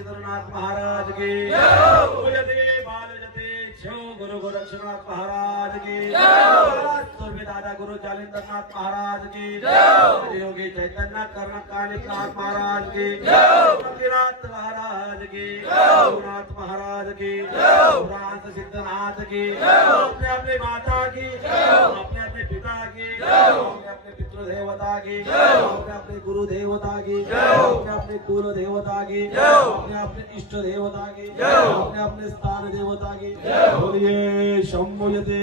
की। पूजते बालजते शिव गुरु गोरक्षनाथ महाराज की। महाराज दादा गुरु जालिंद्रनाथ महाराज की। योगी चैतन्य कर्ण कालिकनाथ महाराज की। रघुनाथ महाराज की। रघुनाथ महाराज की। सिद्धनाथ की। अपने अपने माता की। अपने पिता की अपने अपने पितृ देवता की अपने अपने गुरु देवता की अपने अपने कुल देवता की अपने अपने इष्ट देवता की अपने अपने स्थान देवता की बोलिए शंभुयते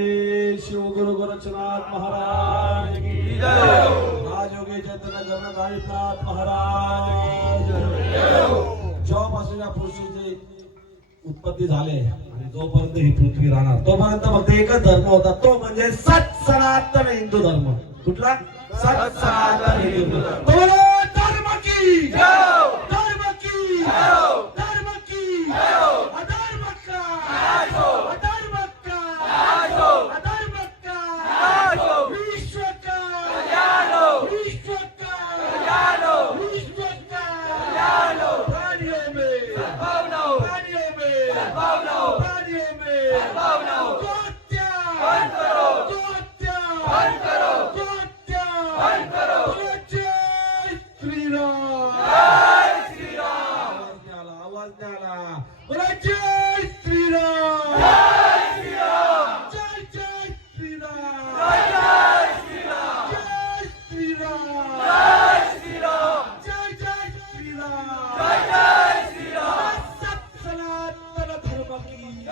शिव गुरु गोरक्षनाथ महाराज की राजयोगी चैतन्य गण कालिकनाथ महाराज की जेव्हापासून या पृथ्वीची उत्पत्ती झाले आणि जोपर्यंत ही पृथ्वी राहणार तोपर्यंत फक्त एकच धर्म होता तो म्हणजे सत सनातन हिंदू धर्म. कुठला? सत सनातन हिंदू धर्म. धर्म की धर्म की बोला जय श्रीराम जय जय श्रीराम जय श्रीराम जय जय श्रीराम सत सनातन धर्म की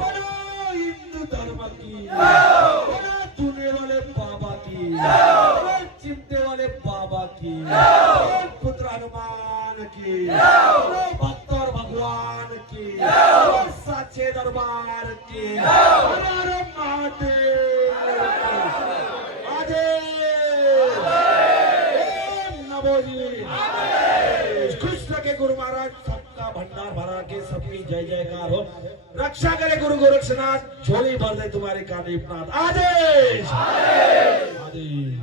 बनो हिंदू धर्म की बनो चुने वाले बाबा की बनो चिमटे वाले बाबा की बनो पुत्र हनुमान की और भगवान की। बनो साचे दरबार की के गुरु महाराज, सबका भंडार भरा के सबकी जय जयकार हो। रक्षा करे गुरु गोरक्षनाथ, झोली भर दे तुम्हारे कालीपनाथ आदेश। आदेश।